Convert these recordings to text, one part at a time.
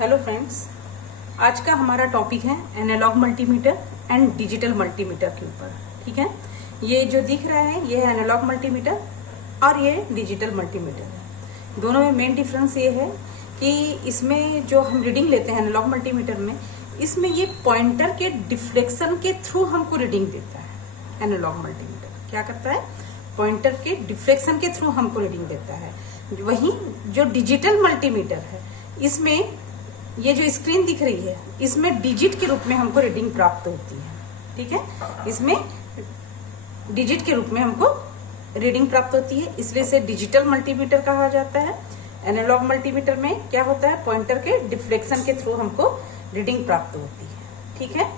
Hello friends, आज का हमारा टॉपिक है analogue multimeter and digital multimeter के ऊपर। ठीक है, ये जो दिख रहा है ये है एनालॉग मल्टीमीटर और ये डिजिटल मल्टीमीटर है। दोनों में मेन डिफरेंस ये है कि इसमें जो हम रीडिंग लेते हैं एनालॉग मल्टीमीटर में, इसमें ये पॉइंटर के डिफ्लेक्शन के थ्रू हमको रीडिंग देता है। एनालॉग मल्टीमीटर क्या करता है? पॉइंटर के डिफ्लेक्शन के थ्रू हमको रीडिंग देता है। वहीं जो डिजिटल मल्टीमीटर है, इसमें ये जो स्क्रीन दिख रही है, इसमें डिजिट के रूप में हमको रीडिंग प्राप्त होती है। ठीक है, इसमें डिजिट के रूप में हमको रीडिंग प्राप्त होती है, इसलिए इसे डिजिटल मल्टीमीटर कहा जाता है। एनालॉग मल्टीमीटर में क्या होता है? पॉइंटर के डिफ्लेक्शन के थ्रू हमको रीडिंग प्राप्त होती है। ठीक है,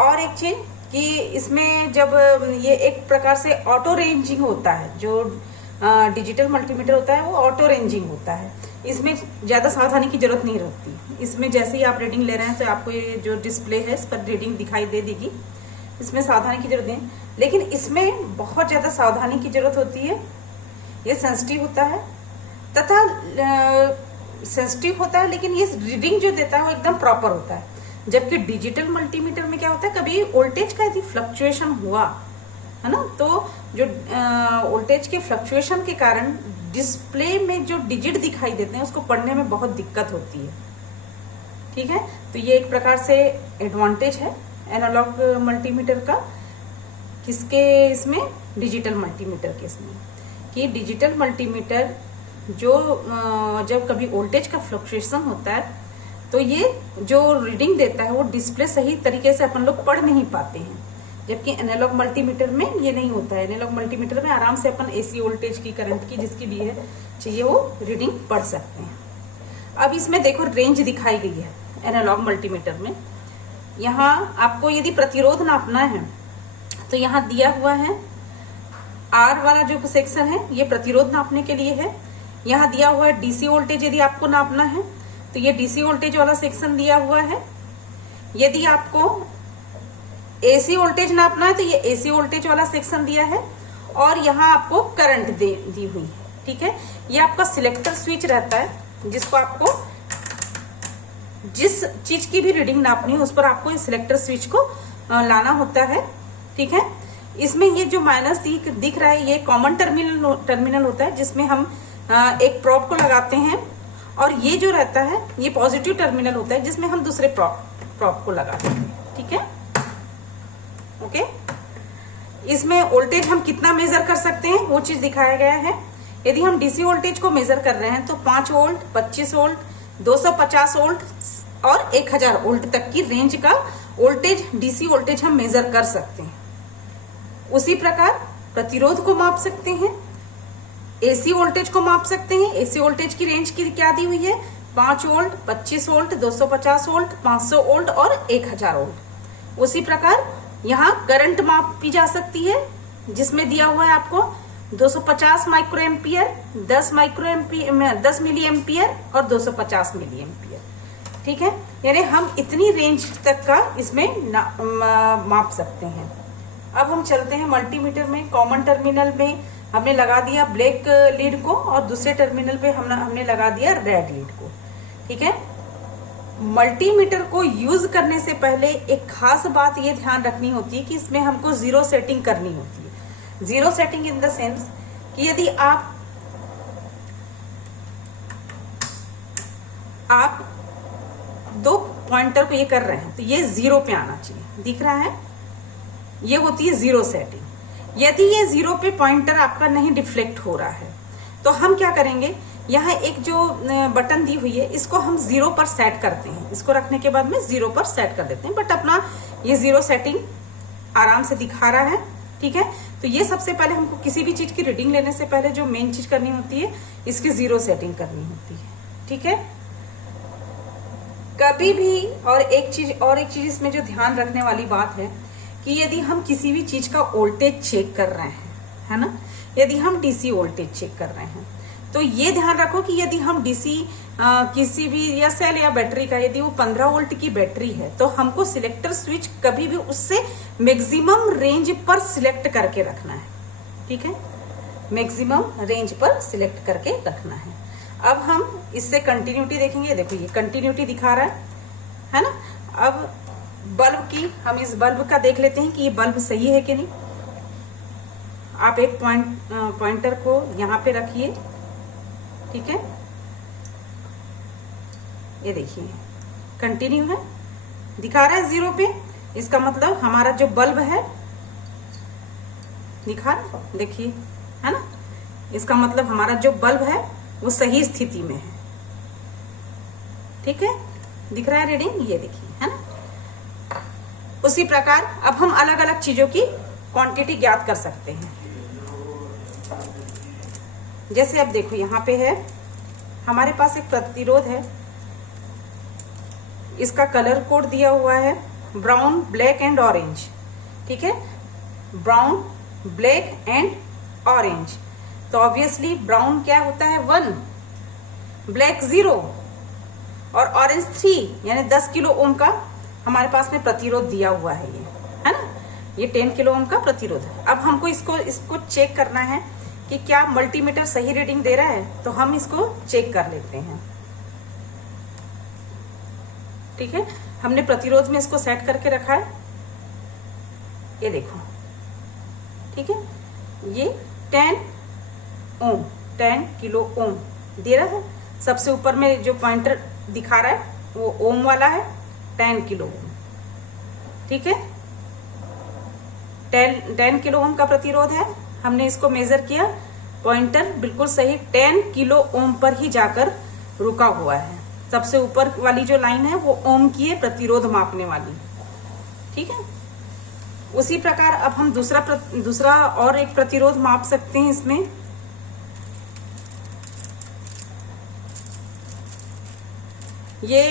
और एक चीज कि इसमें जब ये एक प्रकार से ऑटो रेंजिंग होता है, जो डिजिटल मल्टीमीटर होता है वो ऑटो रेंजिंग होता है। इसमें ज्यादा सावधानी की जरूरत नहीं रहती। इसमें जैसे ही आप रीडिंग ले रहे हैं तो आपको ये जो डिस्प्ले है इस पर रीडिंग दिखाई दे देगी। इसमें सावधानी की जरूरत नहीं, लेकिन इसमें बहुत ज्यादा सावधानी की जरूरत होती है। ये सेंसिटिव होता है तथा सेंसिटिव होता है, लेकिन ये रीडिंग जो देता है वो एकदम प्रॉपर होता है। जबकि डिजिटल मल्टीमीटर में क्या होता है, कभी वोल्टेज का यदि फ्लक्चुएशन हुआ है ना, तो जो वोल्टेज के फ्लक्चुएशन के कारण डिस्प्ले में जो डिजिट दिखाई देते हैं उसको पढ़ने में बहुत दिक्कत होती है। ठीक है, तो ये एक प्रकार से एडवांटेज है एनालॉग मल्टीमीटर का। किसके? इसमें डिजिटल मल्टीमीटर के इसमें, कि डिजिटल मल्टीमीटर जो जब कभी वोल्टेज का फ्लक्चुएशन होता है तो ये जो रीडिंग देता है वो डिस्प्ले सही तरीके से अपन लोग पढ़ नहीं पाते हैं। जबकि एनालॉग मल्टीमीटर में ये नहीं होता है। एनालॉग मल्टीमीटर में आराम से अपन एसी वोल्टेज की, करंट की, जिसकी भी है चाहिए वो रीडिंग पढ़ सकते हैं। अब इसमें देखो रेंज दिखाई गई है एनालॉग मल्टीमीटर में। यहाँ आपको यदि प्रतिरोध नापना है तो यहाँ दिया हुआ है आर वाला जो सेक्शन है ये प्रतिरोध नापने के लिए है। यहाँ दिया हुआ है डीसी वोल्टेज, यदि आपको नापना है तो ये डीसी वोल्टेज वाला सेक्शन दिया हुआ है। यदि आपको एसी वोल्टेज नापना है तो ये एसी वोल्टेज वाला सेक्शन दिया है, और यहाँ आपको करंट दी हुई है। ठीक है, ये आपका सिलेक्टर स्विच रहता है, जिसको आपको जिस चीज की भी रीडिंग नापनी है उस पर आपको इस सिलेक्टर स्विच को लाना होता है। ठीक है, इसमें ये जो माइनस दिख रहा है ये कॉमन टर्मिनल होता है, जिसमें हम एक प्रोब को लगाते हैं, और ये जो रहता है ये पॉजिटिव टर्मिनल होता है, जिसमें हम दूसरे प्रोब को लगाते हैं। ठीक है, ओके। इसमें वोल्टेज हम कितना मेजर कर सकते हैं वो चीज दिखाया गया है। यदि हम डीसी वोल्टेज को मेजर कर रहे हैं तो 5 वोल्ट, 25 वोल्ट, 250 वोल्ट और 1000 वोल्ट तक की रेंज का वोल्टेज, डीसी वोल्टेज हम मेजर कर सकते हैं। उसी प्रकार प्रतिरोध को माप सकते हैं, एसी वोल्टेज को माप सकते हैं। एसी वोल्टेज की रेंज की क्या दी हुई है? 5 वोल्ट, 25 वोल्ट, 250 वोल्ट, 500 वोल्ट और 1000 वोल्ट। उसी प्रकार यहाँ करंट मापी जा सकती है, जिसमें दिया हुआ है आपको 250 माइक्रो एम्पियर, 10 मिली एम्पियर और 250 मिली एम्पियर। ठीक है, यानी हम इतनी रेंज तक का इसमें माप सकते हैं। अब हम चलते हैं मल्टीमीटर में। कॉमन टर्मिनल में हमने लगा दिया ब्लैक लीड को, और दूसरे टर्मिनल पे हमने लगा दिया रेड लीड को। ठीक है, मल्टीमीटर को यूज करने से पहले एक खास बात ये ध्यान रखनी होती है कि इसमें हमको जीरो सेटिंग करनी होती है। Zero setting in the sense कि यदि आप दो पॉइंटर को ये कर रहे हैं तो ये जीरो पे आना चाहिए, दिख रहा है, ये होती है जीरो सेटिंग। यदि ये जीरो पे पॉइंटर आपका नहीं डिफ्लेक्ट हो रहा है तो हम क्या करेंगे, यहाँ एक जो बटन दी हुई है इसको हम 0 पर सेट करते हैं। इसको रखने के बाद में 0 पर सेट कर देते हैं, बट अपना ये जीरो सेटिंग आराम से दिखा रहा है। ठीक है, तो ये सबसे पहले हमको किसी भी चीज की रीडिंग लेने से पहले जो मेन चीज करनी होती है, इसकी जीरो सेटिंग करनी होती है। ठीक है, कभी भी और एक चीज इसमें जो ध्यान रखने वाली बात है कि यदि हम किसी भी चीज का वोल्टेज चेक कर रहे हैं, है ना, यदि हम डीसी वोल्टेज चेक कर रहे हैं तो ये ध्यान रखो कि यदि हम डीसी किसी भी या सेल या बैटरी का, यदि वो 15 वोल्ट की बैटरी है तो हमको सिलेक्टर स्विच कभी भी उससे मैक्सिमम रेंज पर सिलेक्ट करके रखना है। ठीक है, मैक्सिमम रेंज पर सिलेक्ट करके रखना है। अब हम इससे कंटिन्यूटी देखेंगे। देखो ये कंटिन्यूटी दिखा रहा है ना। अब बल्ब की, हम इस बल्ब का देख लेते हैं कि ये बल्ब सही है कि नहीं। आप एक पॉइंटर को यहाँ पे रखिए, ठीक है। ये देखिए कंटिन्यू है, दिखा रहा है 0 पे। इसका मतलब हमारा जो बल्ब है दिखा रहा है, देखिए, है ना। इसका मतलब हमारा जो बल्ब है वो सही स्थिति में है, ठीक है। दिख रहा है रीडिंग, ये देखिए, है ना। उसी प्रकार अब हम अलग अलग चीजों की क्वांटिटी ज्ञात कर सकते हैं। जैसे अब देखो यहाँ पे है, हमारे पास एक प्रतिरोध है, इसका कलर कोड दिया हुआ है ब्राउन, ब्लैक एंड ऑरेंज, ठीक है। Brown, black and orange. तो ऑब्वियसली ब्राउन क्या होता है 1, ब्लैक 0 और ऑरेंज 3, यानी 10 किलो ओम का हमारे पास में प्रतिरोध दिया हुआ है, ये है ना। ये 10 किलो ओम का प्रतिरोध है। अब हमको इसको चेक करना है कि क्या मल्टीमीटर सही रीडिंग दे रहा है, तो हम इसको चेक कर लेते हैं, ठीक है। हमने प्रतिरोध में इसको सेट करके रखा है, ये देखो, ठीक है। ये 10 ओम, 10 किलो ओम दे रहा है। सबसे ऊपर में जो पॉइंटर दिखा रहा है वो ओम वाला है, 10 किलो ओम, ठीक है। 10 किलो ओम का प्रतिरोध है। हमने इसको मेजर किया, पॉइंटर बिल्कुल सही 10 किलो ओम पर ही जाकर रुका हुआ है। सबसे ऊपर वाली जो लाइन है वो ओम की है, प्रतिरोध मापने वाली, ठीक है। उसी प्रकार अब हम दूसरा और एक प्रतिरोध माप सकते हैं इसमें। ये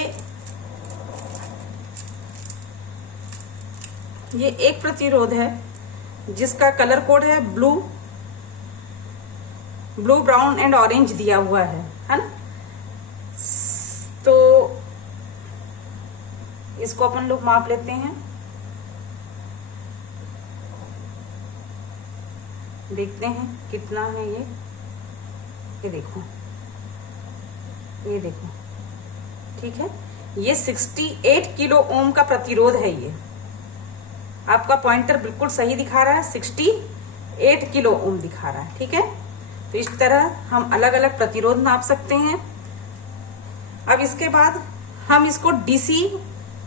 एक प्रतिरोध है जिसका कलर कोड है ब्लू, ब्राउन एंड ऑरेंज दिया हुआ है ना। तो इसको अपन लोग माप लेते हैं, देखते हैं कितना है ये देखो, ये देखो, ठीक है। ये 68 किलो ओम का प्रतिरोध है। ये आपका पॉइंटर बिल्कुल सही दिखा रहा है, 68 किलो ओम दिखा रहा है, ठीक है। तो इस तरह हम अलग अलग प्रतिरोध नाप सकते हैं। अब इसके बाद हम इसको डीसी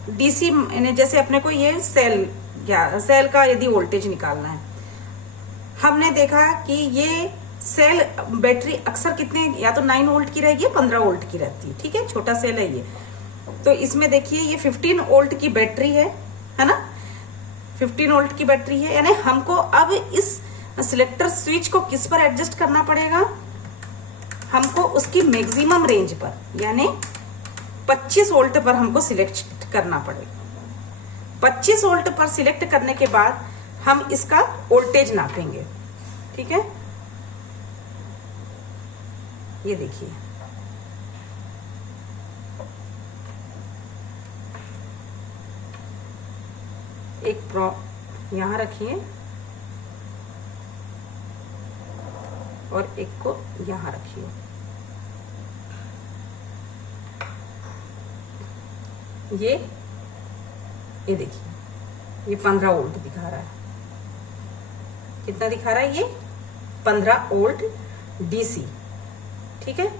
जैसे अपने को ये सेल का यदि वोल्टेज निकालना है, हमने देखा कि ये सेल बैटरी अक्सर कितने, या तो 9 वोल्ट की रहेगी या 15 वोल्ट की रहती है, ठीक है। छोटा सेल है ये। तो इसमें देखिए ये 15 वोल्ट की बैटरी है ना। 15 वोल्ट की बैटरी है, यानी हमको अब इस सिलेक्टर स्विच को किस पर एडजस्ट करना पड़ेगा, हमको उसकी मैक्सिमम रेंज पर, यानी 25 वोल्ट पर हमको सिलेक्ट करना पड़ेगा। 25 वोल्ट पर सिलेक्ट करने के बाद हम इसका वोल्टेज नापेंगे, ठीक है। ये देखिए, एक यहां रखिए और एक को यहां रखिए। ये देखिए, ये 15 वोल्ट दिखा रहा है। कितना दिखा रहा है ये? 15 वोल्ट डीसी, ठीक है।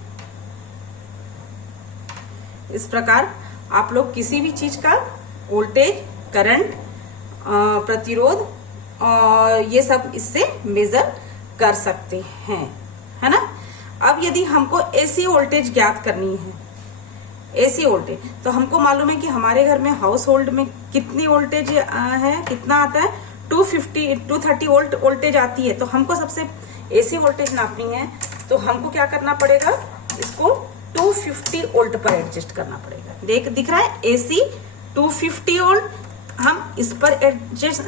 इस प्रकार आप लोग किसी भी चीज का वोल्टेज, करंट, प्रतिरोध और ये सब इससे मेजर कर सकते हैं, है ना। अब यदि हमको एसी वोल्टेज ज्ञात करनी है, एसी वोल्टेज, तो हमको मालूम है कि हमारे घर में हाउस होल्ड में कितनी वोल्टेज है, कितना आता है, 230 वोल्ट वोल्टेज आती है। तो हमको सबसे एसी वोल्टेज नापनी है, तो हमको क्या करना पड़ेगा, इसको 250 वोल्ट पर एडजस्ट करना पड़ेगा। दिख रहा है एसी 250 वोल्ट। हम इस पर एडजस्ट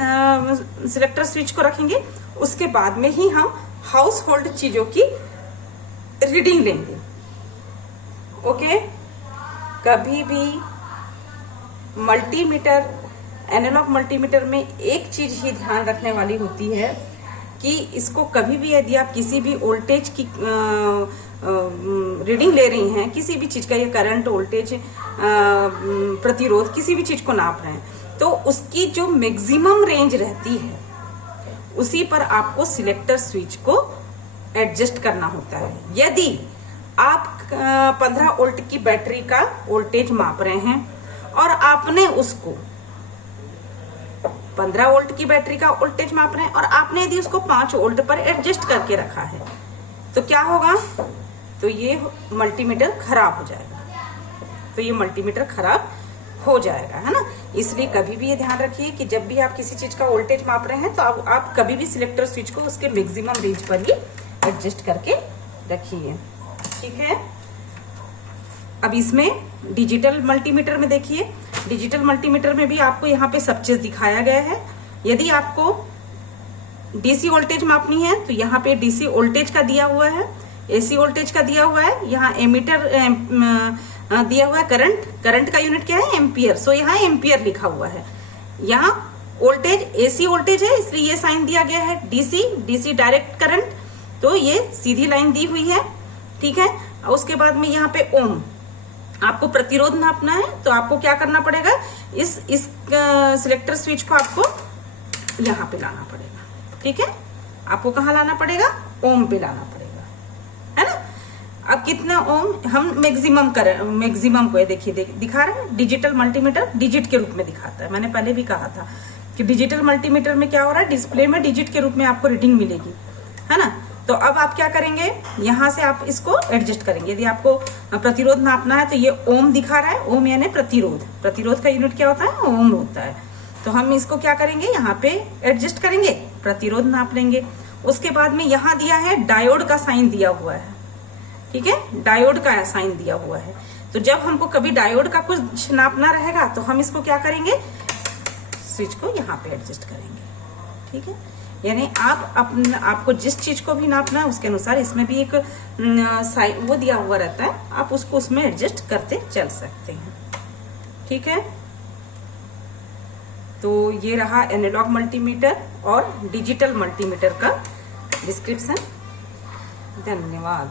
सिलेक्टर स्विच को रखेंगे, उसके बाद में ही हम हाउस होल्ड चीजों की रीडिंग लेंगे, ओके। कभी भी मल्टीमीटर, एनालॉग मल्टीमीटर में एक चीज ही ध्यान रखने वाली होती है कि इसको कभी भी यदि आप किसी भी वोल्टेज की रीडिंग ले रही हैं किसी भी चीज का, ये करंट, वोल्टेज, प्रतिरोध, किसी भी चीज को नाप रहे हैं, तो उसकी जो मैक्सिमम रेंज रहती है उसी पर आपको सिलेक्टर स्विच को एडजस्ट करना होता है। यदि आप 15 वोल्ट की बैटरी का वोल्टेज माप रहे हैं और आपने उसको 15 वोल्ट की बैटरी का वोल्टेज माप रहे हैं और आपने यदि उसको 5 वोल्ट पर एडजस्ट करके रखा है, तो क्या होगा, तो ये मल्टीमीटर खराब हो जाएगा, तो ये मल्टीमीटर खराब हो जाएगा, है ना। इसलिए कभी भी ये ध्यान रखिए कि जब भी आप किसी चीज का वोल्टेज माप रहे हैं तो आप कभी भी सिलेक्टर स्विच को उसके मैक्सिमम रेंज पर ही एडजस्ट करके रखिए, ठीक है। अब इसमें डिजिटल मल्टीमीटर में देखिए, डिजिटल मल्टीमीटर में भी आपको यहाँ पे सब चीज दिखाया गया है। यदि आपको डीसी वोल्टेज मापनी है तो यहाँ पे डीसी वोल्टेज का दिया हुआ है, एसी वोल्टेज का दिया हुआ है, यहाँ एमीटर दिया हुआ है, करंट का यूनिट क्या है, एम्पियर, सो यहाँ एम्पियर लिखा हुआ है। यहाँ वोल्टेज एसी वोल्टेज है इसलिए ये साइन दिया गया है, डीसी डायरेक्ट करंट, तो ये सीधी लाइन दी हुई है, ठीक है। उसके बाद में यहाँ पे ओम, आपको प्रतिरोध नापना है तो आपको क्या करना पड़ेगा, इस सिलेक्टर स्विच को आपको यहाँ पे लाना पड़ेगा, ठीक है। आपको कहाँ लाना पड़ेगा, ओम पे लाना पड़ेगा, है ना। अब कितना ओम, हम मैक्सिमम को देखिए दिखा रहे हैं, डिजिटल मल्टीमीटर डिजिट के रूप में दिखाता है। मैंने पहले भी कहा था कि डिजिटल मल्टीमीटर में क्या हो रहा है, डिस्प्ले में डिजिट के रूप में आपको रीडिंग मिलेगी, है ना। तो अब आप क्या करेंगे, यहां से आप इसको एडजस्ट करेंगे। यदि आपको प्रतिरोध नापना है तो ये ओम दिखा रहा है, ओम यानी प्रतिरोध का यूनिट क्या होता है, ओम होता है। तो हम इसको क्या करेंगे, यहाँ पे एडजस्ट करेंगे, प्रतिरोध नाप लेंगे। उसके बाद में यहाँ दिया है डायोड का साइन दिया हुआ है, ठीक है, डायोड का साइन दिया हुआ है। तो जब हमको कभी डायोड का कुछ नापना रहेगा तो हम इसको क्या करेंगे, स्विच को यहाँ पे एडजस्ट करेंगे, ठीक है। यानी आपको जिस चीज को भी नापना है उसके अनुसार इसमें भी एक साइन वो दिया हुआ रहता है, आप उसको उसमें एडजस्ट करते चल सकते हैं, ठीक है। तो ये रहा एनालॉग मल्टीमीटर और डिजिटल मल्टीमीटर का डिस्क्रिप्शन। धन्यवाद।